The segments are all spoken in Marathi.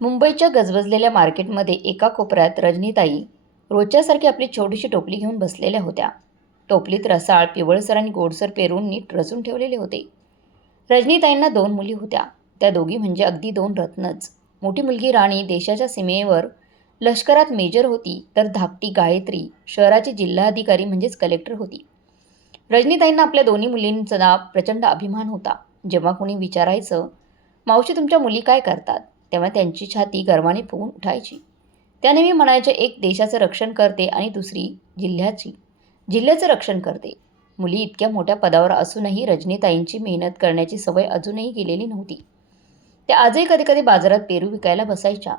मुंबईच्या गजबजलेल्या मार्केटमध्ये एका कोपऱ्यात रजनीताई रोजच्यासारखी आपली छोटीशी टोपली घेऊन बसलेल्या होत्या. टोपलीत रसाळ पिवळसर आणि गोडसर पेरून नीट रचून ठेवलेले होते. रजनीताईंना दोन मुली होत्या. त्या दोघी म्हणजे अगदी दोन रत्नच. मोठी मुलगी राणी देशाच्या सीमेवर लष्करात मेजर होती तर धाकटी गायत्री शहराची जिल्हाधिकारी म्हणजेच कलेक्टर होती. रजनीताईंना आपल्या दोन्ही मुलींचा प्रचंड अभिमान होता. जेव्हा कोणी विचारायचं मावशी तुमच्या मुली काय करतात? तेव्हा त्यांची छाती गर्वाने फुगून उठायची. त्या नेहमी म्हणायचे एक देशाचं रक्षण करते आणि दुसरी जिल्ह्याची. जिल्ह्याचं रक्षण करते. मुली इतक्या मोठ्या पदावर असूनही रजनीताईंची मेहनत करण्याची सवय अजूनही गेलेली नव्हती. त्या आजही कधीकधी बाजारात पेरू विकायला बसायच्या.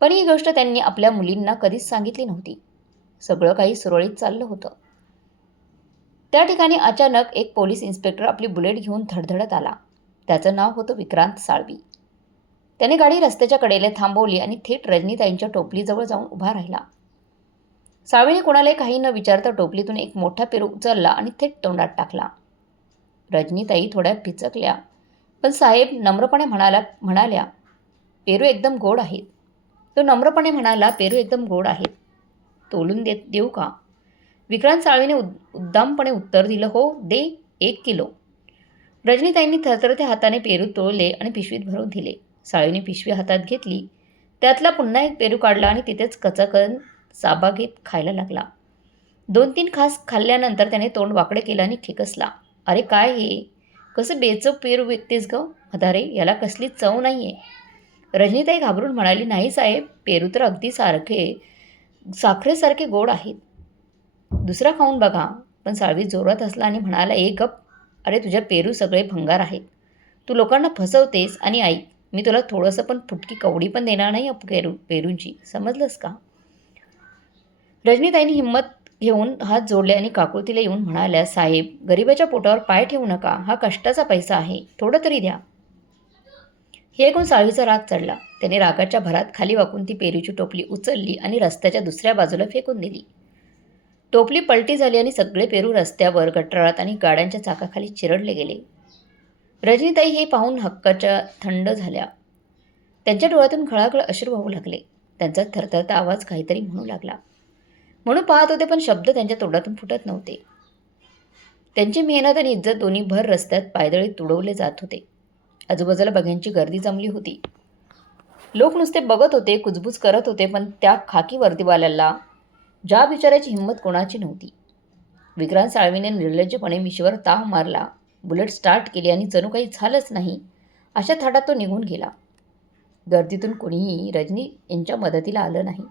पण ही गोष्ट त्यांनी आपल्या मुलींना कधीच सांगितली नव्हती. सगळं काही सुरळीत चाललं होतं. त्या ठिकाणी अचानक एक पोलीस इन्स्पेक्टर आपली बुलेट घेऊन धडधडत आला. त्याचं नाव होतं विक्रांत साळवी. त्याने गाडी रस्त्याच्या कडेला थांबवली आणि थेट रजनीताईंच्या टोपलीजवळ जाऊन उभा राहिला. सावळीने कोणालाही काही न विचारता टोपलीतून एक मोठा पेरू उचलला आणि थेट तोंडात टाकला. रजनीताई थोड्या पिचकल्या पण साहेब नम्रपणे म्हणाला म्हणाल्या पेरू एकदम गोड आहेत. तो नम्रपणे म्हणाला पेरू एकदम गोड आहेत. तोलून देत देऊ का? विक्रांत साळवीने उद उद्दामपणे उत्तर दिलं हो दे एक किलो. रजनीताईंनी थरथरत्या हाताने पेरू तोळले आणि पिशवीत भरून दिले. साळीने पिशवी हातात घेतली. त्यातला पुन्हा एक पेरू काढला आणि तिथेच कचकन साबा घेत खायला लागला. दोन तीन खास खाल्ल्यानंतर त्याने तोंड वाकडे केलं आणि ठिकसला. अरे काय हे? कसं बेचव पेरू विकतेस ग? अधारे याला कसली चव नाही आहे रजनीताई घाबरून म्हणाली नाही साहेब पेरू तर अगदी सारखे साखरेसारखे गोड आहेत. दुसरा खाऊन बघा. पण साळवी जोरात असला आणि म्हणाला ए गप अरे तुझ्या पेरू सगळे भंगार आहेत. तू लोकांना फसवतेस आणि आई मी तुला थोडंसं पण फुटकी कवडी पण देणार नाही पेरू पेरूंची. समजलंस का? रजनीताईंनी हिंमत घेऊन हात जोडले आणि काकुळतीला येऊन म्हणाल्या साहेब गरिबाच्या पोटावर पाय ठेवू नका. हा कष्टाचा पैसा आहे. थोडं तरी द्या. हे ऐकून साळवीचा राग चढला. त्याने रागाच्या भरात खाली वाकून ती पेरूची टोपली उचलली आणि रस्त्याच्या दुसऱ्या बाजूला फेकून दिली. टोपली पलटी झाली आणि सगळे पेरू रस्त्यावर गटारात आणि गाड्यांच्या चाकाखाली चिरडले गेले. रजनीताई हे पाहून हक्काच्या थंड झाल्या. त्यांच्या डोळ्यातून खळाखळ अश्रू वाहू लागले. त्यांचा थरथरता आवाज काहीतरी म्हणू लागला. म्हणून पाहत होते पण शब्द त्यांच्या तोंडातून फुटत नव्हते. त्यांची मेहनत आणि इज्जत दोन्ही भर रस्त्यात पायदळी तुडवले जात होते. आजूबाजूला बघ्यांची गर्दी जमली होती. लोक नुसते बघत होते कुजबूज करत होते पण त्या खाकी वर्दीवाल्याला ज्या विचाराची हिंमत कोणाची नव्हती. विक्रांत साळवीने निर्लज्जपणे मिशीवर ताव मारला. बुलेट स्टार्ट केली आणि जणू काही झालंच नाही. अशा थाटात तो निघून गेला. गर्दीतून कोणीही रजनी यांच्या मदतीला आलं नाही.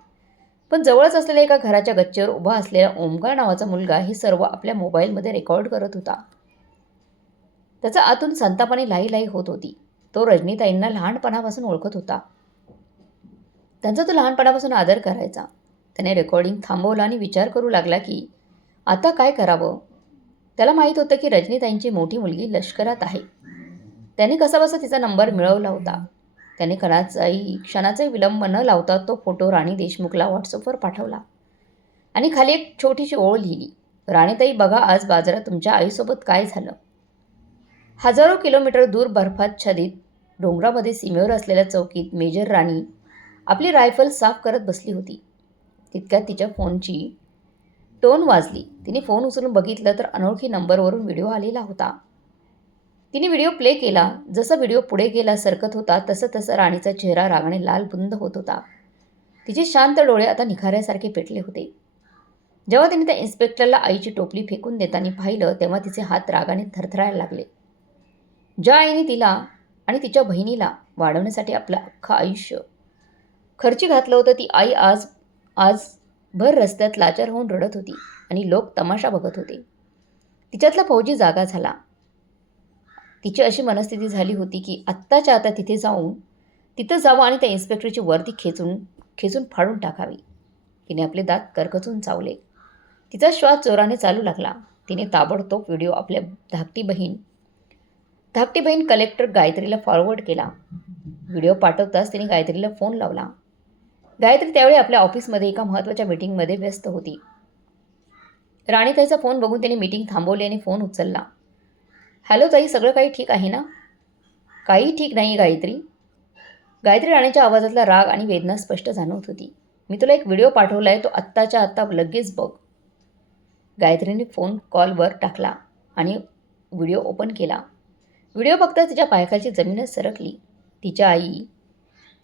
पण जवळच असलेल्या एका घराच्या गच्चीवर उभा असलेला ओमकार नावाचा मुलगा हे सर्व आपल्या मोबाईलमध्ये रेकॉर्ड करत होता. त्याचा आतून संतापाने लाई लाई होत होती. तो रजनीताईंना लहानपणापासून ओळखत होता. त्यांचा तो लहानपणापासून आदर करायचा. त्याने रेकॉर्डिंग थांबवलं आणि विचार करू लागला की आता काय करावं? त्याला माहीत होतं की रजनीताईंची मोठी मुलगी लष्करात आहे. त्याने कसाबसा तिचा नंबर मिळवला होता? त्याने कणाचाही क्षणाचाही विलंब न लावता तो फोटो राणी देशमुखला व्हॉट्सअपवर पाठवला आणि खाली एक छोटीशी ओळ लिहिली. राणीताई बघा आज बाजारात तुमच्या आईसोबत काय झालं? हजारो किलोमीटर दूर बर्फात डोंगरामध्ये सीमेवर असलेल्या चौकीत मेजर राणी आपली रायफल साफ करत बसली होती. तितक्यात तिच्या फोनची टोन वाजली. तिने फोन उचलून बघितलं तर अनोळखी नंबरवरून व्हिडिओ आलेला होता. तिने व्हिडिओ प्ले केला. जसा व्हिडिओ पुढे गेला सरकत होता तसं तसं राणीचा चेहरा रागाने लाल बुंद होत होता. तिचे शांत डोळे आता निखाऱ्यासारखे पेटले होते. जेव्हा तिने त्या इन्स्पेक्टरला आईची टोपली फेकून देताना पाहिलं तेव्हा तिचे हात रागाने थरथरायला लागले. ज्या आईने तिला आणि तिच्या बहिणीला वाढवण्यासाठी आपलं अख्खं आयुष्य खर्ची घातलं होतं ती आई आज आज भर रस्त्यात लाचार होऊन रडत होती आणि लोक तमाशा बघत होते. तिच्यातला फौजी जागा झाला. तिची अशी मनस्थिती झाली होती की आत्ताच्या आता तिथे जाऊन तिथं जावं आणि त्या इन्स्पेक्टरची वर्दी खेचून खेचून फाडून टाकावी. तिने आपले दात करकचून चावले. तिचा श्वास जोराने चालू लागला. तिने ताबडतोब व्हिडिओ आपल्या धाकटी बहीण धाकटी बहीण कलेक्टर गायत्रीला फॉरवर्ड केला. व्हिडिओ पाठवताच तिने गायत्रीला फोन लावला. गायत्री त्यावेळी आपल्या ऑफिसमध्ये एका महत्त्वाच्या मीटिंगमध्ये व्यस्त होती. राणीताईचा फोन बघून त्याने मीटिंग थांबवली आणि फोन उचलला. हॅलो ताई सगळं काही ठीक आहे ना? काही ठीक नाही गायत्री. गायत्री राणेच्या आवाजातला राग आणि वेदना स्पष्ट जाणवत होती. मी तुला एक व्हिडिओ पाठवला आहे तो आत्ताच्या आत्ता लगेच बघ. गायत्रीने फोन कॉलवर टाकला आणि व्हिडिओ ओपन केला. व्हिडिओ बघता तिच्या पायखाची जमीनच सरकली. तिच्या आई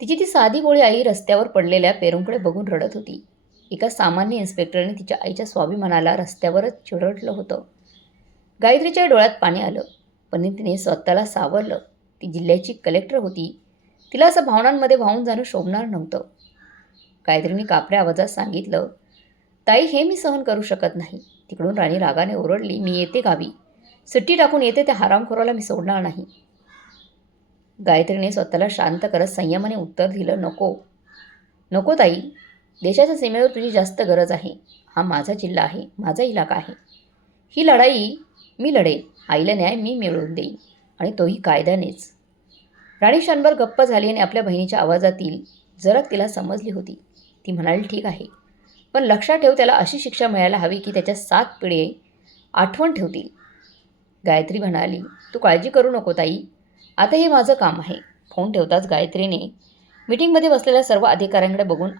तिची ती साधी गोळी आई रस्त्यावर पडलेल्या पेरूंकडे बघून रडत होती. एका सामान्य इन्स्पेक्टरने तिच्या आईच्या स्वाभिमानाला रस्त्यावरच चिरडलं होतं. गायत्रीच्या डोळ्यात पाणी आलं पण तिने स्वतःला सावरलं. ती जिल्ह्याची कलेक्टर होती. तिला असं भावनांमध्ये वाहून जाणं शोभणार नव्हतं. गायत्रीने कापऱ्या आवाजात सांगितलं ताई हे मी सहन करू शकत नाही. तिकडून राणी रागाने ओरडली मी येते गावी. सुट्टी टाकून येते त्या हरामखोराला मी सोडणार नाही. गायत्रीने स्वतःला शांत करत संयमाने उत्तर दिलं नको. नको ताई. देशाच्या सीमेवर तुझी जास्त गरज आहे. हा माझा जिल्हा आहे. माझा इलाका आहे. ही लढाई मी लढेन. आईला न्याय मी मिळवून देईन. आणि तोही कायद्यानेच. राणी क्षणभर गप्प झाली आणि आपल्या बहिणीच्या आवाजातील जरक तिला समजली होती. ती म्हणाली ठीक आहे. पण लक्षात ठेव त्याला अशी शिक्षा मिळायला हवी की त्याच्या सात पिढी आठवण ठेवतील. गायत्री म्हणाली तू काळजी करू नको ताई. आता हे माझं काम आहे. फोन ठेवताच गायत्रीने मीटिंगमध्ये बसलेल्या सर्व अधिकाऱ्यांकडे बघून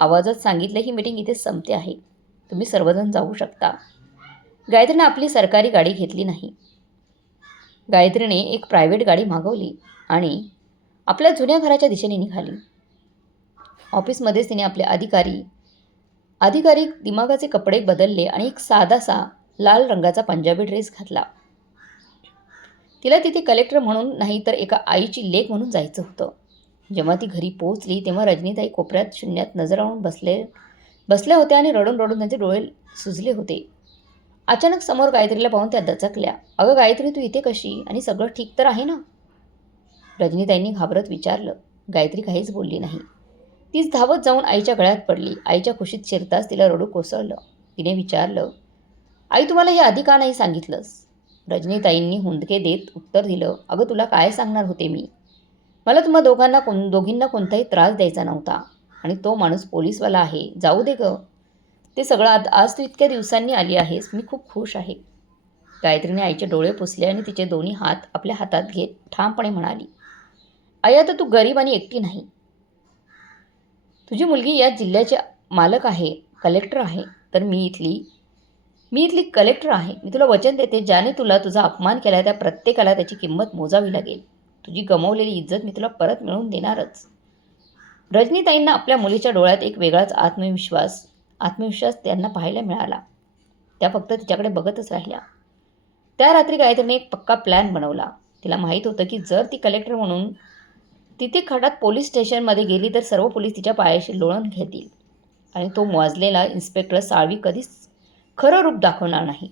आवाजात सांगितलं ही मीटिंग इथे संपते आहे. तुम्ही सर्वजण जाऊ शकता. गायत्रीने आपली सरकारी गाडी घेतली नाही. गायत्रीने एक प्रायव्हेट गाडी मागवली आणि आपल्या जुन्या घराच्या दिशेने निघाली. ऑफिसमध्येच तिने आपले अधिकारी अधिकारी दिमागाचे कपडे बदलले आणि एक साधासा लाल रंगाचा पंजाबी ड्रेस घातला. तिला तिथे कलेक्टर म्हणून नाही तर एका आईची लेख म्हणून जायचं होतं. जेव्हा ती घरी पोहोचली तेव्हा रजनीताई कोपऱ्यात शून्यात नजर आणून बसले बसल्या होत्या आणि रडून रडून त्यांचे डोळे सुजले होते. अचानक समोर गायत्रीला पाहून त्या दचकल्या. अगं गायत्री तू इथे कशी? आणि सगळं ठीक तर आहे ना? रजनीताईंनी घाबरत विचारलं. गायत्री काहीच बोलली नाही. तीच धावत जाऊन आईच्या गळ्यात पडली. आईच्या खुशीत शिरताच तिला रडू कोसळलं. तिने विचारलं आई तुम्हाला हे आधी का नाही सांगितलंस? रजनीताईंनी हुंदके देत उत्तर दिलं अगं तुला काय सांगणार होते मी? मला तुम्हा दोघांना कोण दोघींना कोणताही त्रास द्यायचा नव्हता आणि तो माणूस पोलीसवाला आहे. जाऊ दे गं. ते सगळं आज आज तू इतक्या दिवसांनी आली आहेस. मी खूप खुश आहे. गायत्रीने आईचे डोळे पुसले आणि तिचे दोन्ही हात आपल्या हातात घेत ठामपणे म्हणाली आई आता तू गरीब आणि एकटी नाही. तुझी मुलगी या जिल्ह्याचे मालक आहे कलेक्टर आहे. तर मी इथली मी इथली कलेक्टर आहे. मी तुला वचन देते ज्याने तुला तुझा अपमान केला त्या प्रत्येकाला त्याची किंमत मोजावी लागेल. तुझी गमावलेली इज्जत मी तुला परत मिळवून देणारच. रजनीताईंना आपल्या मुलीच्या डोळ्यात एक वेगळाच आत्मविश्वास आत्मविश्वास त्यांना पाहायला मिळाला. त्या फक्त तिच्याकडे बघतच राहिल्या. त्या रात्री गायत्रीने एक पक्का प्लॅन बनवला. तिला माहीत होतं की जर ती कलेक्टर म्हणून तिथे खडात पोलीस स्टेशनमध्ये गेली तर सर्व पोलीस तिच्या पायाशी लोळण घेतील. आणि तो मोजलेला इन्स्पेक्टर साळवी कधीच खरं रूप दाखवणार नाही.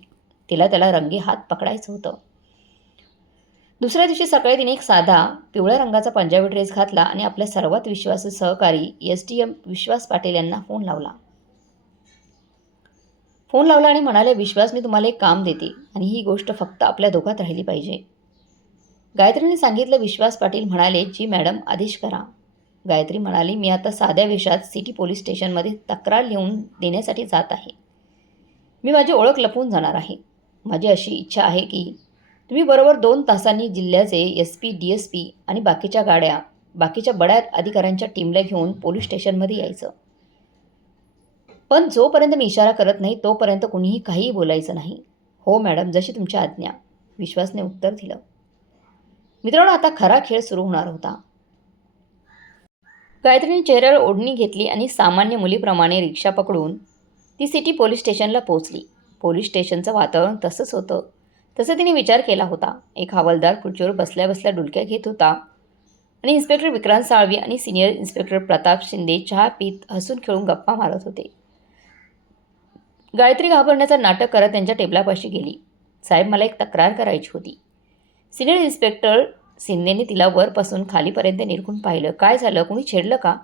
तिला त्याला रंगी हात पकडायचं होतं. दुसऱ्या दिवशी सकाळी तिने एक साधा पिवळ्या रंगाचा पंजाबी ड्रेस घातला आणि आपल्या सर्वात विश्वासू सहकारी S T M Vishwas Patil यांना फोन लावला. फोन लावला आणि म्हणाले विश्वास मी तुम्हाला एक काम देते आणि ही गोष्ट फक्त आपल्या दोघात राहिली पाहिजे. गायत्रीने सांगितलं विश्वास पाटील म्हणाले जी मॅडम आदेश करा. गायत्री म्हणाली मी आता साध्या वेशात सिटी पोलीस स्टेशनमध्ये तक्रार लिहून देण्यासाठी जात आहे. मी माझी ओळख लपवून जाणार आहे. माझी अशी इच्छा आहे की तुम्ही बरोबर दोन तासांनी जिल्ह्याचे S P D S P आणि बाकीच्या गाड्या बाकीच्या बड्या अधिकाऱ्यांच्या टीमला घेऊन पोलीस स्टेशनमध्ये यायचं. पण जोपर्यंत मी इशारा करत नाही तोपर्यंत कुणीही काहीही बोलायचं नाही. हो मॅडम जशी तुमची आज्ञा. विश्वासने उत्तर दिलं. मित्रांनो आता खरा खेळ सुरू होणार होता. गायत्रीने चेहऱ्यावर ओढणी घेतली आणि सामान्य मुलीप्रमाणे रिक्षा पकडून ती सिटी पोलीस स्टेशनला पोहोचली. पोलीस स्टेशनचं वातावरण तसंच होतं. तसं तिने विचार केला होता. एक हवालदार खुर्चीवर बसल्या बसल्या डुलक्या घेत होता. आणि इन्स्पेक्टर विक्रांत साळवी आणि सिनियर इन्स्पेक्टर प्रताप शिंदे चहा पीत हसून खेळून गप्पा मारत होते. गायत्री घाबरण्याचं नाटक करत त्यांच्या टेबलापाशी गेली. साहेब मला एक तक्रार करायची होती. सिनियर इन्स्पेक्टर शिंदेने तिला वरपासून खालीपर्यंत निरखून पाहिलं. काय झालं? कुणी छेडलं का?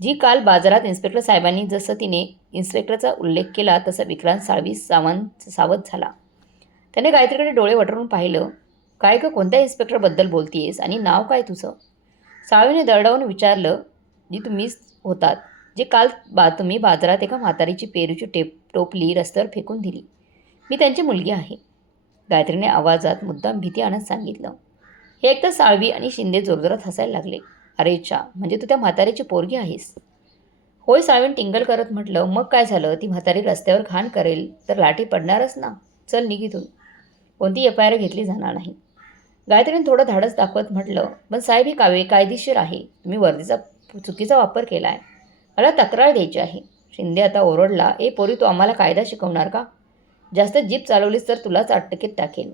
जी काल बाजारात इन्स्पेक्टर साहेबांनी जसं तिने इन्स्पेक्टरचा उल्लेख केला तसा विक्रांत साळवी सावंत सावध झाला. त्याने गायत्रीकडे डोळे वटरून पाहिलं काय का कोणत्या इन्स्पेक्टरबद्दल बोलतीयेस? आणि नाव काय तुझं? साळवीने दरडावून विचारलं जी तुम्हीच होतात जे काल बा तुम्ही बाजारात एका म्हातारीची पेरूची टेप टोपली रस्त्यावर फेकून दिली. मी त्यांची मुलगी आहे. गायत्रीने आवाजात मुद्दाम भीती आणत सांगितलं. हे एकदा साळवी आणि शिंदे जोरजोरात हसायला लागले. अरेच्या म्हणजे तू त्या म्हातारीची पोरगी आहेस. होय साळवीन टिंगल करत म्हटलं मग काय झालं? ती म्हातारी रस्त्यावर घाण करेल तर लाठी पडणारच ना. चल निघितून कोणती एफ आय आर घेतली जाणार नाही. गायत्रीने थोडं धाडस दाखवत म्हटलं पण साहेब ही कावे कायदेशीर आहे. तुम्ही वर्दीचा चुकीचा वापर केला आहे मला तक्रार द्यायची आहे. शिंदे आता ओरडला ए पोरी तू आम्हाला कायदा शिकवणार का? जास्त जीप चालवलीस तर तुलाच अटकेत टाकेल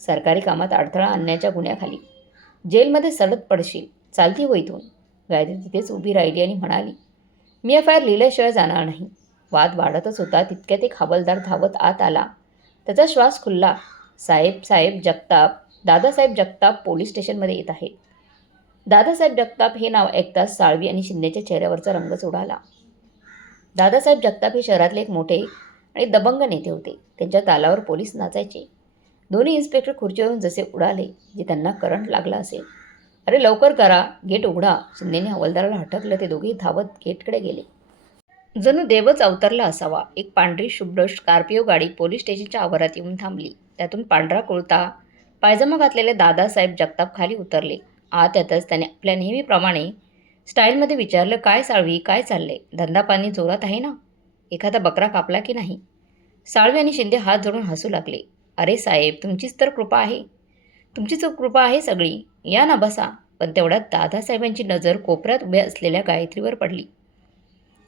सरकारी कामात अडथळा आणण्याच्या गुन्ह्याखाली. जेलमध्ये सडत पडशील. चालती हो इथून गायत्री तिथेच उभी राहिली आणि म्हणाली मी एफ आय आर लिहिल्याशिवाय जाणार नाही. वाद वाढतच होता तितक्यात एक खाबलदार धावत आत आला. त्याचा श्वास खुलला. साहेब साहेब जगताप दादासाहेब जगताप पोलीस स्टेशनमध्ये येत आहेत. दादासाहेब जगताप हे नाव ऐकताच साळवी आणि शिंदेच्या चेहऱ्यावरचा रंगच उडाला दादासाहेब जगताप हे शहरातले एक मोठे आणि दबंग नेते होते. त्यांच्या तालावर पोलीस नाचायचे. दोन्ही इन्स्पेक्टर खुर्चीवरून जसे उडाले जे त्यांना करंट लागला असेल. अरे लवकर करा. गेट उघडा. शिंदेने हवालदाराला हटकलं. ते दोघेही धावत गेटकडे गेले. जणू देवच अवतरला असावा. एक पांढरी शुभ्र स्कॉर्पिओ गाडी पोलीस स्टेशनच्या आवारात येऊन थांबली. त्यातून पांढरा कुर्ता पायजमा घातलेले दादासाहेब जगताप खाली उतरले. आ त्यातच त्याने आपल्या नेहमीप्रमाणे स्टाईलमध्ये विचारलं काय साळवी? काय चाललंय? धंदा पाणी जोरात आहे ना? एखादा बकरा कापला की नाही? साळवी आणि शिंदे हात जोडून हसू लागले. अरे साहेब तुमचीच तर कृपा आहे. तुमचीच कृपा आहे सगळी. या ना बसा. पण तेवढ्यात दादासाहेबांची नजर कोपऱ्यात उभ्या असलेल्या गायत्रीवर पडली.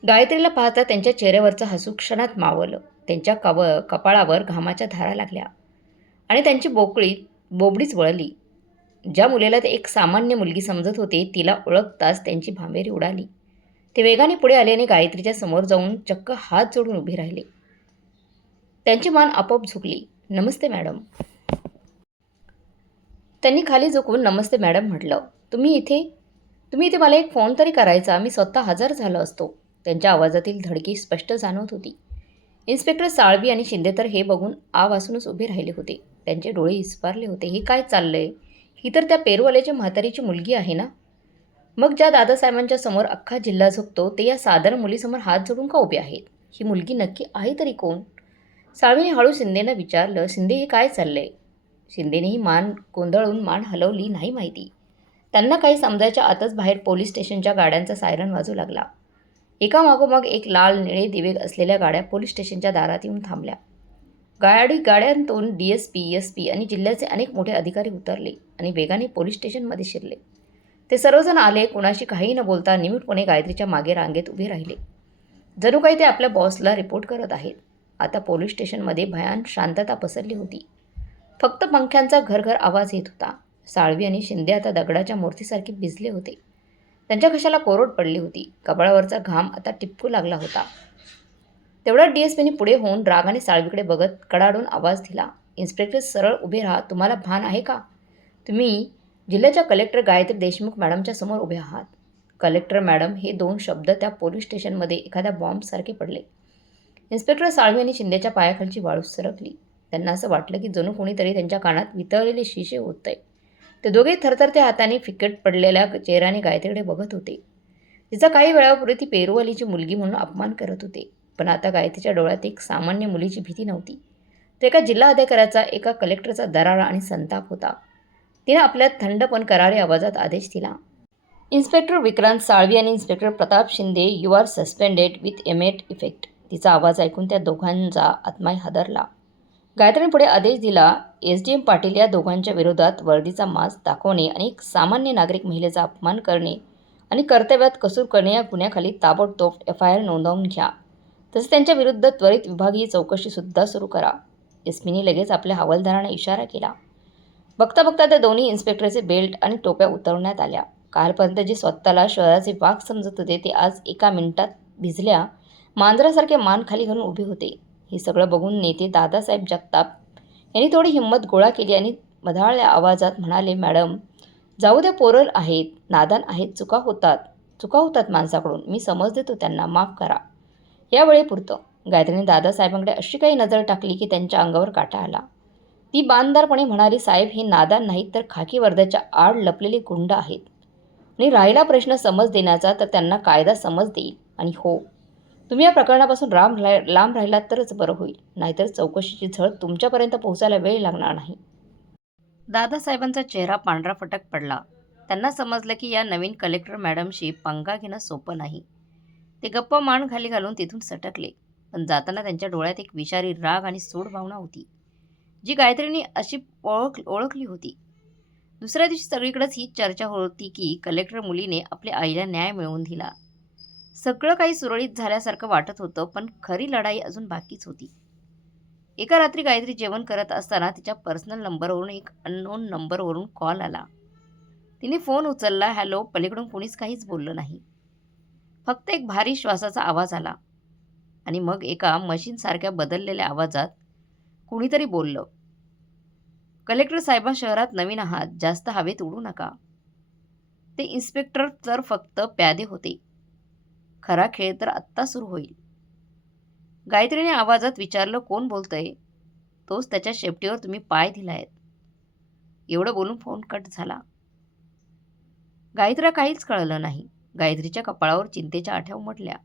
गायत्रीला पाहता त्यांच्या चेहऱ्यावरचं हसू क्षणात मावलं त्यांच्या कव कपाळावर घामाच्या धारा लागल्या. आणि त्यांची बोकळी बोबडीच वळली. ज्या मुलीला ते एक सामान्य मुलगी समजत होते तिला ओळखताच त्यांची भांबेरी उडाली. ते वेगाने पुढे आले आणि गायत्रीच्या समोर जाऊन चक्क हात जोडून उभे राहिले. त्यांची मान आपोआप झुकली. नमस्ते मॅडम. त्यांनी खाली झुकवून नमस्ते मॅडम म्हटलं. तुम्ही इथे तुम्ही इथे मला एक फोन तरी करायचा. मी स्वतः हजर झालो असतो. त्यांच्या आवाजातील धडकी स्पष्ट जाणवत होती. इन्स्पेक्टर साळवी आणि शिंदे तर हे बघून आ उभे राहिले होते. त्यांचे डोळे इस्पारले होते. हे काय चाललंय? ही तर त्या पेरूवाल्याच्या म्हातारीची मुलगी आहे ना? मग ज्या दादासाहेबांच्या समोर अख्खा जिल्हा झोपतो ते या साधारण मुलीसमोर हात जोडून का उभे आहेत? ही मुलगी नक्की आहे तरी कोण? साळवीने हळू शिंदेनं विचारलं शिंदे हे काय चाललंय? शिंदेनेही मान गोंधळून मान हलवली नाही माहिती. त्यांना काही समजायच्या आतच बाहेर पोलीस स्टेशनच्या गाड्यांचा सायरन वाजू लागला. एका मागोमाग एक लाल निळे दिवे असलेल्या गाड्या पोलीस स्टेशनच्या दारात येऊन थांबल्या. गाडी गाड्यांतून D S P S P आणि जिल्ह्याचे अनेक मोठे अधिकारी उतरले आणि वेगाने पोलीस स्टेशनमध्ये शिरले. ते सर्वजण आले कुणाशी काही न बोलता निमिटपणे गायत्रीच्या मागे रांगेत उभे राहिले. जणू काही ते आपल्या बॉसला रिपोर्ट करत आहेत. आता पोलीस स्टेशनमध्ये भयान शांतता पसरली होती. फक्त पंख्यांचा घरघर आवाज येत होता. साळवी आणि शिंदे आता दगडाच्या मूर्तीसारखे भिजले होते. त्यांच्या घशाला कोरड पडली होती? कपाळावरचा घाम आता टिपकू लागला होता. तेवढ्यात डी एस पीने पुढे होऊन रागाने साळवीकडे बघत कडाडून आवाज दिला. इन्स्पेक्टर सरळ उभे राहा तुम्हाला भान आहे का? तुम्ही जिल्ह्याच्या कलेक्टर गायत्री देशमुख मॅडमच्या समोर उभे आहात. कलेक्टर मॅडम हे दोन शब्द त्या पोलीस स्टेशनमध्ये एखाद्या बॉम्बसारखे पडले. इन्स्पेक्टर साळवी आणि शिंदेच्या पायाखालची वाळू सरकली. त्यांना असं वाटलं की जणू कोणीतरी त्यांच्या कानात वितळलेले शिशे होत आहे ते दोघे थरथरत्या हाताने फिकट पडलेल्या चेहऱ्याने गायत्रीकडे बघत होते. तिचा काही वेळापूर्वी ती पेरूवालीची मुलगी म्हणून अपमान करत होते पण आता गायत्रीच्या डोळ्यात एक सामान्य मुलीची भीती नव्हती. तो एका जिल्हा अधिकाऱ्याचा एका कलेक्टरचा दरारा आणि संताप होता. तिने आपल्या थंड पण करारी आवाजात आदेश दिला. इन्स्पेक्टर विक्रांत साळवी आणि inspector Pratap Shinde you are suspended with immediate effect. तिचा आवाज ऐकून त्या दोघांचा आत्माय हादरला. गायत्रीने पुढे आदेश दिला एस डी एम पाटील या दोघांच्या विरोधात वर्दीचा मास दाखवणे आणि एक सामान्य नागरिक महिलेचा अपमान करणे आणि कर्तव्यात कसूर करणे या गुन्ह्याखाली ताबडतोब एफ आय आर नोंदवून घ्या. तसेच त्यांच्या विरुद्ध त्वरित विभागीय चौकशीसुद्धा सुरू करा. एसपीने लगेच आपल्या हवालदारांना इशारा केला. बघता बघता त्या दोन्ही इन्स्पेक्टरचे बेल्ट आणि टोप्या उतरवण्यात आल्या. कालपर्यंत जे स्वतःला शहराचे वाघ समजत होते ते आज एका मिनिटात भिजल्या मांजरासारखे मान खाली घालून उभे होते. हे सगळं बघून नेते दादासाहेब जगताप यांनी थोडी हिंमत गोळा केली आणि मधाळल्या आवाजात म्हणाले मॅडम जाऊ द्या पोरल आहेत नादान आहेत चुका होतात. चुका होतात माणसाकडून. मी समज देतो त्यांना. माफ करा. यावेळी पुरतं. गायत्रीने दादासाहेबांकडे अशी काही नजर टाकली की त्यांच्या अंगावर काटा आला. ती बांधदारपणे म्हणाली साहेब हे नादान नाहीत तर खाकी वर्ध्याच्या आड लपलेले गुंड आहेत. आणि राहिला प्रश्न समज देण्याचा तर त्यांना कायदा समज देईल. आणि हो तुम्ही या प्रकरणापासून राम राह लांब राहिलात तरच बरं होईल. नाहीतर चौकशीची झळ तुमच्यापर्यंत पोहोचायला वेळ लागणार नाही. दादासाहेबांचा चेहरा पांढरा फटक पडला. त्यांना समजलं की या नवीन कलेक्टर मॅडमशी पंगा घेणं सोपं नाही. ते गप्प मान खाली घालून तिथून सटकले. पण जाताना त्यांच्या डोळ्यात एक विषारी राग आणि सूड भावना होती जी गायत्रीने अशी ओळख ओळखली होती. दुसऱ्या दिवशी सगळीकडेच ही चर्चा होती की कलेक्टर मुलीने आपल्या आईला न्याय मिळवून दिला. सगळं काही सुरळीत झाल्यासारखं वाटत होतं पण खरी लढाई अजून बाकीच होती. एका रात्री गायत्री जेवण करत असताना तिच्या पर्सनल नंबरवरून एक अननोन नंबरवरून कॉल आला. तिने फोन उचलला हॅलो पलीकडून कोणीच काहीच बोललं नाही. फक्त एक भारी श्वासाचा आवाज आला. आणि मग एका मशीनसारख्या बदललेल्या आवाजात कुणीतरी बोललं कलेक्टर साहेबा शहरात नवीन आहात जास्त हवेत उडू नका. ते इन्स्पेक्टर तर फक्त प्यादे होते. खरा खेळ तर आत्ता सुरू होईल. गायत्रीने आवाजात विचारलं कोण बोलतंय? तोच त्याच्या शेपटीवर तुम्ही पाय दिलायत. एवढं बोलून फोन कट झाला. गायत्रीला काहीच कळलं नाही. गायत्रीच्या कपाळावर चिंतेच्या आठ्या उमटल्या.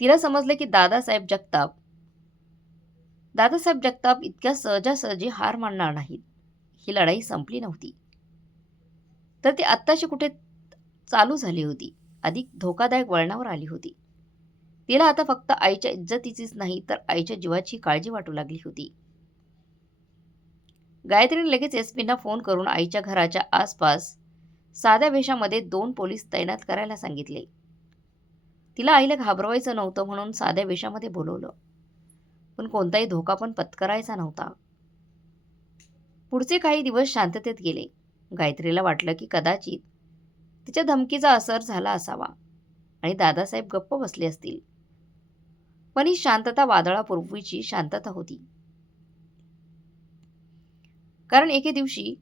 तिला समजलं की दादासाहेब जगताप दादासाहेब जगताप इतक्या सहजासहजी हार मानणार नाहीत. ही लढाई संपली नव्हती. तर ती आत्ताशी कुठे चालू झाली होती? अधिक धोकादायक वळणावर आली होती. तिला आता फक्त आईच्या इज्जतीचीच नाही तर आईच्या जीवाची काळजी वाटू लागली होती. गायत्रीने लगेच एस पीना फोन करून आईच्या घराच्या आसपास साध्या वेशामध्ये दोन पोलीस तैनात करायला सांगितले. तिला आईला घाबरवायचं नव्हतं म्हणून साध्या वेशामध्ये बोलवलं. पण कोणताही धोका पण पत्करायचा नव्हता. पुढचे काही दिवस शांततेत गेले. गायत्रीला वाटलं की कदाचित तिच्या धमकीचा असर झाला असावा. आणि दादासाहेब गप्प बसले असतील. पण ही शांतता वादळापूर्वीची शांतता होती. कारण एके दिवशी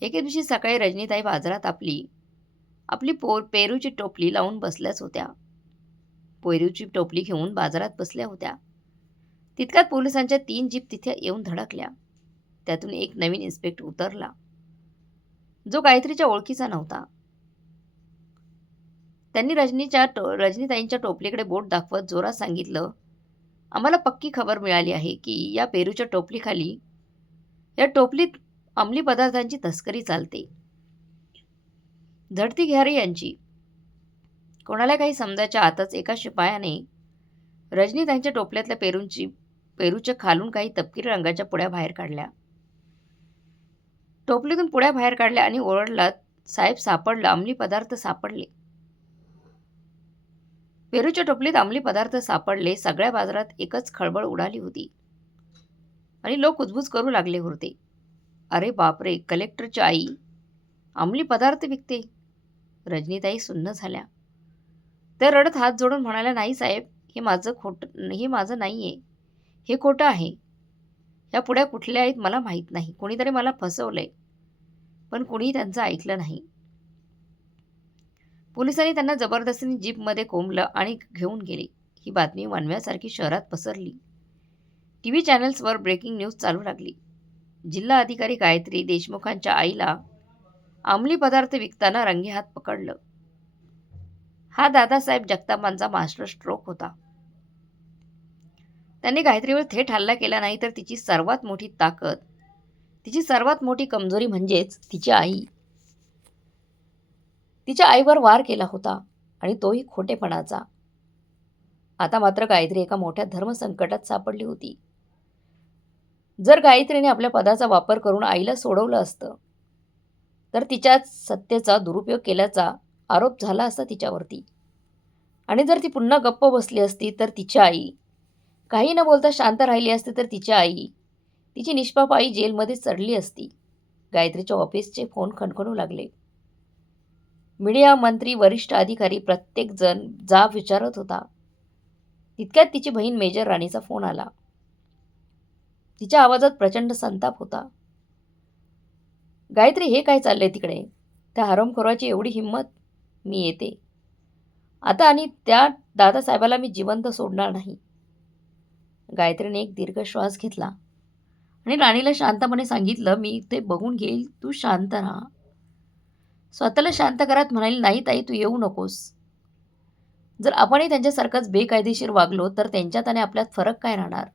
एके दिवशी सकाळी रजनीताई बाजारात आपली आपली पोर पेरूची टोपली लावून बसल्याच होत्या. पेरूची टोपली घेऊन बाजारात बसल्या होत्या. तितक्यात पोलिसांच्या तीन जीप तिथे येऊन धडकल्या. त्यातून एक नवीन इन्स्पेक्टर उतरला. जो गायत्रीच्या ओळखीचा नव्हता. त्यांनी रजनीच्या टो रजनीताईंच्या टोपलीकडे बोट दाखवत जोरात सांगितलं आम्हाला पक्की खबर मिळाली आहे की या पेरूच्या टोपलीखाली या टोपलीत अंमली पदार्थांची तस्करी चालते. झडती घ्या रे यांची. कोणाला काही समजायच्या आतच एका शिपायाने रजनीताईंच्या टोपल्यातल्या पेरूंची पेरूच्या खालून काही तपकिरी रंगाच्या पुड्या बाहेर काढल्या. टोपलीतून पुड्या बाहेर काढल्या आणि ओरडला साहेब सापडला अंमली पदार्थ सापडले. पेरूच्या टोपलीत अंमली पदार्थ सापडले सगळ्या बाजारात एकच खळबळ उडाली होती. आणि लोक कुजबूज करू लागले होते. अरे बापरे कलेक्टरची आई? अंमली पदार्थ विकते. रजनीताई सुन्न झाल्या. त्या रडत हात जोडून म्हणाल्या नाही साहेब हे माझं खोटं हे माझं नाही आहे हे खोटं आहे. ह्या पुढ्या कुठल्या आहेत मला माहीत नाही. कोणीतरी मला फसवलं आहे पण कुणीही त्यांचं ऐकलं नाही. पोलिसांनी त्यांना जबरदस्तीने जीपमध्ये कोंबलं आणि घेऊन गेले. ही बातमी वनव्यासारखी शहरात पसरली. टी व्ही चॅनल्सवर ब्रेकिंग न्यूज चालू लागली. जिल्हा अधिकारी गायत्री देशमुखांच्या आईला अंमली पदार्थ विकताना रंगेहात पकडलं. हा दादासाहेब जगतापांचा मास्टर स्ट्रोक होता. त्यांनी गायत्रीवर थेट हल्ला केला नाही तर तिची सर्वात मोठी ताकद तिची सर्वात मोठी कमजोरी म्हणजेच तिची आई. तिच्या आईवर वार केला होता आणि तोही खोटेपणाचा. आता मात्र गायत्री एका मोठ्या धर्मसंकटात सापडली होती. जर गायत्रीने आपल्या पदाचा वापर करून आईला सोडवलं असतं तर तिच्या सत्तेचा दुरुपयोग केल्याचा आरोप झाला असता तिच्यावरती. आणि जर ती पुन्हा गप्प बसली असती तर तिची आई काही न बोलता शांत राहिली असती तर तिची आई तिची निष्पाप आई जेलमध्ये चढली असती. गायत्रीच्या ऑफिसचे फोन खणखणू लागले. मीडिया मंत्री वरिष्ठ अधिकारी प्रत्येकजण जाब विचारत होता. तितक्यात तिची बहीण मेजर राणीचा फोन आला. तिच्या आवाजात प्रचंड संताप होता. गायत्री हे काय चाललंय तिकडे? त्या हरमखोराची एवढी हिंमत? मी येते. आता आणि त्या दादासाहेबाला मी जिवंत सोडणार नाही. गायत्रीने एक दीर्घ श्वास घेतला आणि राणीला शांतपणे सांगितलं मी ते बघून घेईल. तू शांत राहा. स्वतःला शांत करत म्हणाली नाही ताई तू येऊ नकोस. जर आपणही त्यांच्यासारखंच बेकायदेशीर वागलो तर त्यांच्यात आणि आपल्यात फरक काय राहणार?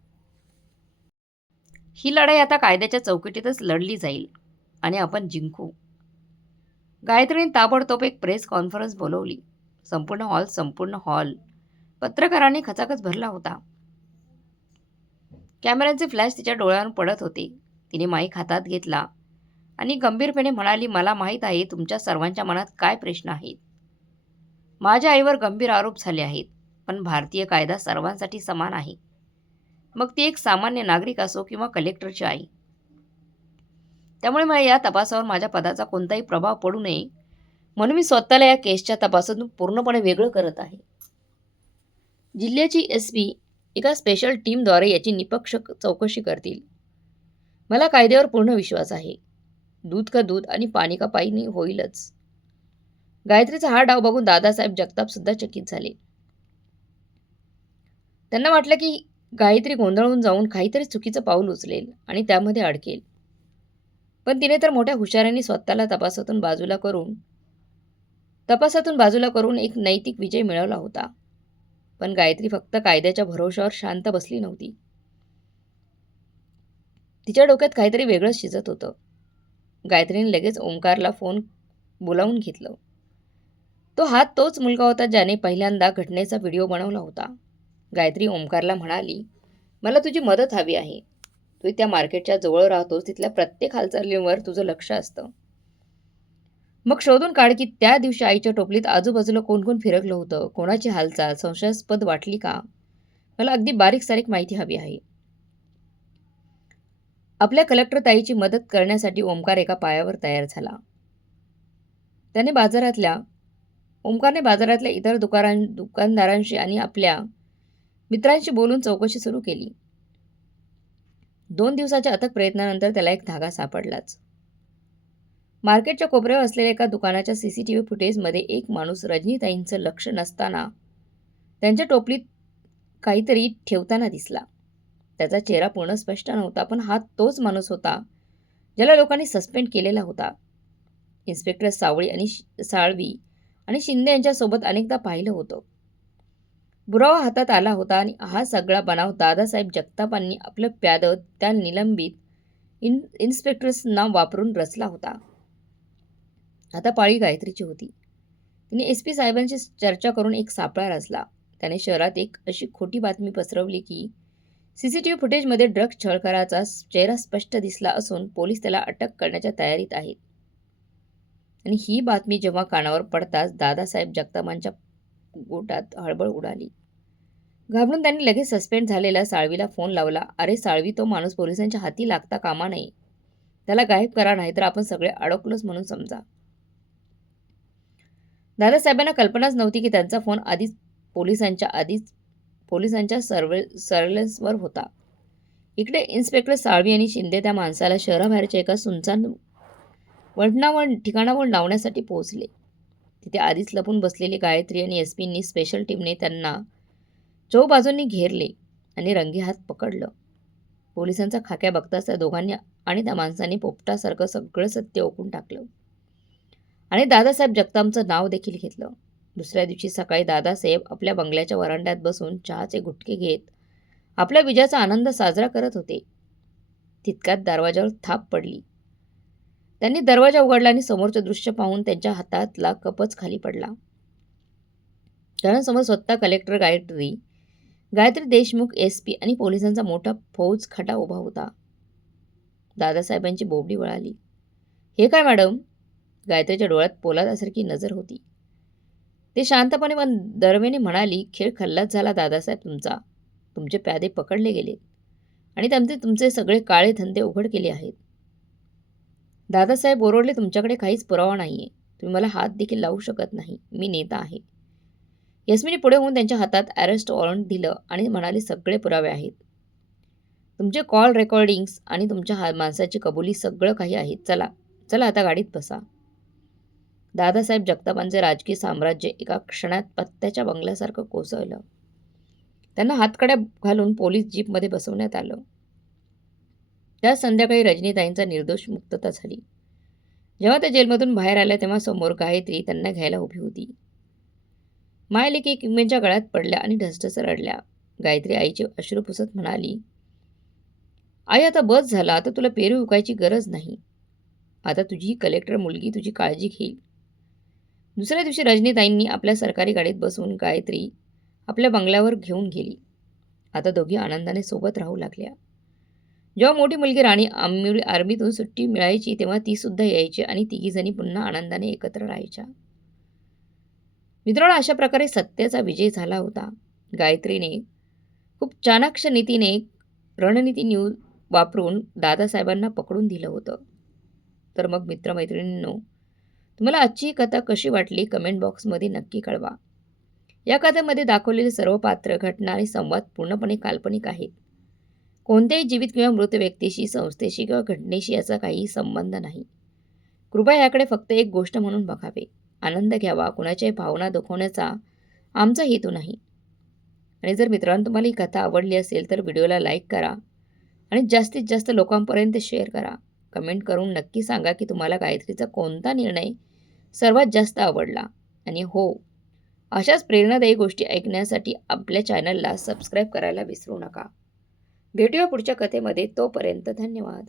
ही लढाई आता कायद्याच्या चौकटीतच लढली जाईल आणि आपण जिंकू. गायत्रीने ताबडतोब एक प्रेस कॉन्फरन्स बोलवली. संपूर्ण हॉल संपूर्ण हॉल. पत्रकारांनी खचाखच भरला होता. कॅमेऱ्यांचे फ्लॅश तिच्या डोळ्यांवर पडत होते. तिने माईक हातात घेतला. आणि गंभीरपणे म्हणाली मला माहीत आहे तुमच्या सर्वांच्या मनात काय प्रश्न आहेत. माझ्या आईवर गंभीर आरोप झाले आहेत पण भारतीय कायदा सर्वांसाठी समान आहे. मग ती एक सामान्य नागरिक असो किंवा कलेक्टरची आई. त्यामुळे मला या तपासावर माझ्या पदाचा कोणताही प्रभाव पडू नये म्हणून मी स्वतःला या केसच्या तपासातून पूर्णपणे वेगळं करत आहे. जिल्ह्याची एस पी एका स्पेशल टीमद्वारे याची निपक्ष चौकशी करतील. मला कायद्यावर पूर्ण विश्वास आहे. दूध का दूध आणि पाणी का पाणी होईलच. गायत्रीचा हा डाव बघून दादासाहेब जगताप सुद्धा चकित झाले. त्यांना वाटलं की गायत्री गोंधळून जाऊन काहीतरी चुकीचं पाऊल उचलेल आणि त्यामध्ये अडकेल. पण तिने तर मोठ्या हुशारीने स्वतःला तपासातून बाजूला करून तपासातून बाजूला करून एक नैतिक विजय मिळवला होता. पण गायत्री फक्त कायद्याच्या भरोशावर शांत बसली नव्हती. तिच्या डोक्यात काहीतरी वेगळंच शिजत होतं. गायत्रीने लगेच ओंकारला फोन बोलावून घेतलं. तो हात तोच मुलगा होता ज्याने पहिल्यांदा घटनेचा व्हिडिओ बनवला होता. गायत्री ओंकारला म्हणाली मला तुझी मदत हवी आहे. तू त्या मार्केटच्या जवळ राहतोस तिथल्या प्रत्येक हालचालींवर तुझं लक्ष असतं. मग शोधून काढ की त्या दिवशी आईच्या टोपलीत आजूबाजूला कोण कोण फिरकलं होतं? कोणाची हालचाल? संशयास्पद वाटली का? मला अगदी बारीक सारीक माहिती हवी आहे. आपल्या कलेक्टर ताईची मदत करण्यासाठी ओमकार एका पायावर तयार झाला. त्याने बाजारातल्या ओमकारने बाजारातल्या इतर दुकानां दुकानदारांशी आणि आपल्या मित्रांशी बोलून चौकशी सुरू केली. दोन दिवसाच्या अथक प्रयत्नानंतर त्याला एक धागा सापडलाच. मार्केटच्या कोपऱ्यावर असलेल्या एका दुकानाच्या सी सी टी व्ही फुटेजमध्ये एक माणूस रजनीताईंचं लक्ष नसताना त्यांच्या टोपलीत काहीतरी ठेवताना दिसला. त्याचा चेहरा पूर्ण स्पष्ट नव्हता पण हा तोच माणूस होता ज्याला लोकांनी सस्पेंड केलेला होता. इन्स्पेक्टर सावळी आणि साळवी आणि शिंदे यांच्यासोबत अनेकदा पाहिलं होतं. बुरावा हातात आला होता आणि हा सगळा बनाव दादासाहेब जगतापांनी आपलं प्याद त्या निलंबित इन इन्स्पेक्टर्सना वापरून रचला होता. आता पाळी गायत्रीची होती. तिने एस पी साहेबांशी चर्चा करून एक सापळा रचला. त्याने शहरात एक अशी खोटी बातमी पसरवली की सीसीटीव्ही फुटेजमध्ये ड्रग्ज छळकराचा चेहरा स्पष्ट दिसला असून पोलीस त्याला अटक करण्याच्या तयारीत आहेत. आणि ही बातमी जेव्हा कानावर पडताच दादासाहेब जगतामांच्या गोटात हळबळ उडाली. घाबरून त्यांनी लगेच सस्पेंड झालेल्या साळवीला फोन लावला अरे साळवी तो माणूस पोलिसांच्या हाती लागता कामा नये. त्याला गायब करा नाही तर आपण सगळे अडकलोच म्हणून समजा. दादासाहेबांना कल्पनाच नव्हती की त्यांचा फोन आधीच पोलिसांच्या आधीच पोलिसांच्या सर्वे सर्वेलन्सवर होता. इकडे इन्स्पेक्टर साळवी आणि शिंदे त्या माणसाला शहराबाहेरच्या एका सुनसान वळणावर ठिकाणावर लावण्यासाठी पोहोचले. तिथे आधीच लपून बसलेली गायत्री आणि एस पींनी स्पेशल टीमने त्यांना चौबाजूंनी घेरले आणि रंगेहात पकडलं. पोलिसांचा खाक्या बघताच त्या दोघांनी आणि त्या माणसाने पोपटासारखं सगळं सत्य ओकून टाकलं. आणि दादासाहेब जगतामचं नाव देखील घेतलं. दुसऱ्या दिवशी सकाळी दादासाहेब आपल्या बंगल्याच्या वरांड्यात बसून चहाचे गुटके घेत आपल्या विजयाचा आनंद साजरा करत होते. तितक्यात दरवाजावर थाप पडली. त्यांनी दरवाजा उघडला आणि समोरचं दृश्य पाहून त्यांच्या हातातला कपच खाली पडला. समोर स्वतः collector Gayatri Gayatri Deshmukh S P आणि पोलिसांचा मोठा फौज खटा उभा होता. दादासाहेबांची बोबडी वळाली. हे काय मॅडम? गायत्रीच्या डोळ्यात पोलादासारखी नजर होती. ते शांतपणे पण दरवेने म्हणाली खेळ खल्लाच झाला दादासाहेब तुमचा. तुमचे प्यादे पकडले गेले. आणि त्यांचे तुमचे सगळे काळे धंदे उघड केले आहेत. दादासाहेब ओरडले तुमच्याकडे काहीच पुरावा नाही आहे तुम्ही मला हात देखील लावू शकत नाही. मी नेता आहे. यस्मिनी पुढे होऊन त्यांच्या हातात अरेस्ट वॉरंट दिलं आणि म्हणाले सगळे पुरावे आहेत. तुमचे कॉल रेकॉर्डिंग्स आणि तुमच्या हा माणसाची कबुली सगळं काही आहे. चला चला आता गाडीत बसा. दादासाहेब जगतापांचे राजकीय साम्राज्य एका क्षणात पत्त्याच्या बंगल्यासारखं कोसळलं. त्यांना हातकड्या घालून पोलीस जीपमध्ये बसवण्यात आलं. त्या संध्याकाळी रजनीताईंचा निर्दोष मुक्तता झाली. जेव्हा त्या जेलमधून बाहेर आल्या तेव्हा समोर गायत्री त्यांना घ्यायला उभी होती. मायलेकी एकमेकांच्या गळ्यात पडल्या आणि ढसढसर अडल्या गायत्री आईचे अश्रू पुसत म्हणाली आई आता बस झाला. आता तुला पेरू उकायची गरज नाही. आता तुझी कलेक्टर मुलगी तुझी काळजी घेईल. दुसऱ्या दिवशी रजनीताईंनी आपल्या सरकारी गाडीत बसवून गायत्री आपल्या बंगल्यावर घेऊन गेली. आता दोघी आनंदाने सोबत राहू लागल्या. जेव्हा मोठी मुलगी राणी आम्ही आर्मीतून सुट्टी मिळायची तेव्हा ती सुद्धा यायची आणि तिघीजणी पुन्हा आनंदाने एकत्र राहायच्या. मित्रांनो अशा प्रकारे सत्याचा विजय झाला होता. गायत्रीने खूप चाणाक्ष नीतीने रणनीती न्यू वापरून दादासाहेबांना पकडून दिलं होतं. तर मग मित्रमैत्रिणींनो तुम्हाला आजची ही कथा कशी वाटली कमेंट बॉक्समध्ये नक्की कळवा. या कथेमध्ये दाखवलेले सर्व पात्र घटना आणि संवाद पूर्णपणे काल्पनिक आहेत. कोणत्याही जीवित किंवा मृत व्यक्तीशी संस्थेशी किंवा घटनेशी याचा काही संबंध नाही. कृपया याकडे फक्त एक गोष्ट म्हणून बघावे. आनंद घ्यावा कुणाच्याही भावना दुखवण्याचा आमचा हेतू नाही. आणि जर मित्रांनो तुम्हाला ही कथा आवडली असेल तर व्हिडिओला लाईक करा आणि जास्तीत जास्त लोकांपर्यंत शेअर करा. कमेंट करून नक्की सांगा की तुम्हाला गायत्रीचा कोणता निर्णय सर्वात जास्त आवडला. आणि हो अशाच प्रेरणादायी गोष्टी ऐकण्यासाठी आपल्या चॅनलला सबस्क्राईब करायला विसरू नका. भेटूया पुढच्या कथेमध्ये तोपर्यंत धन्यवाद.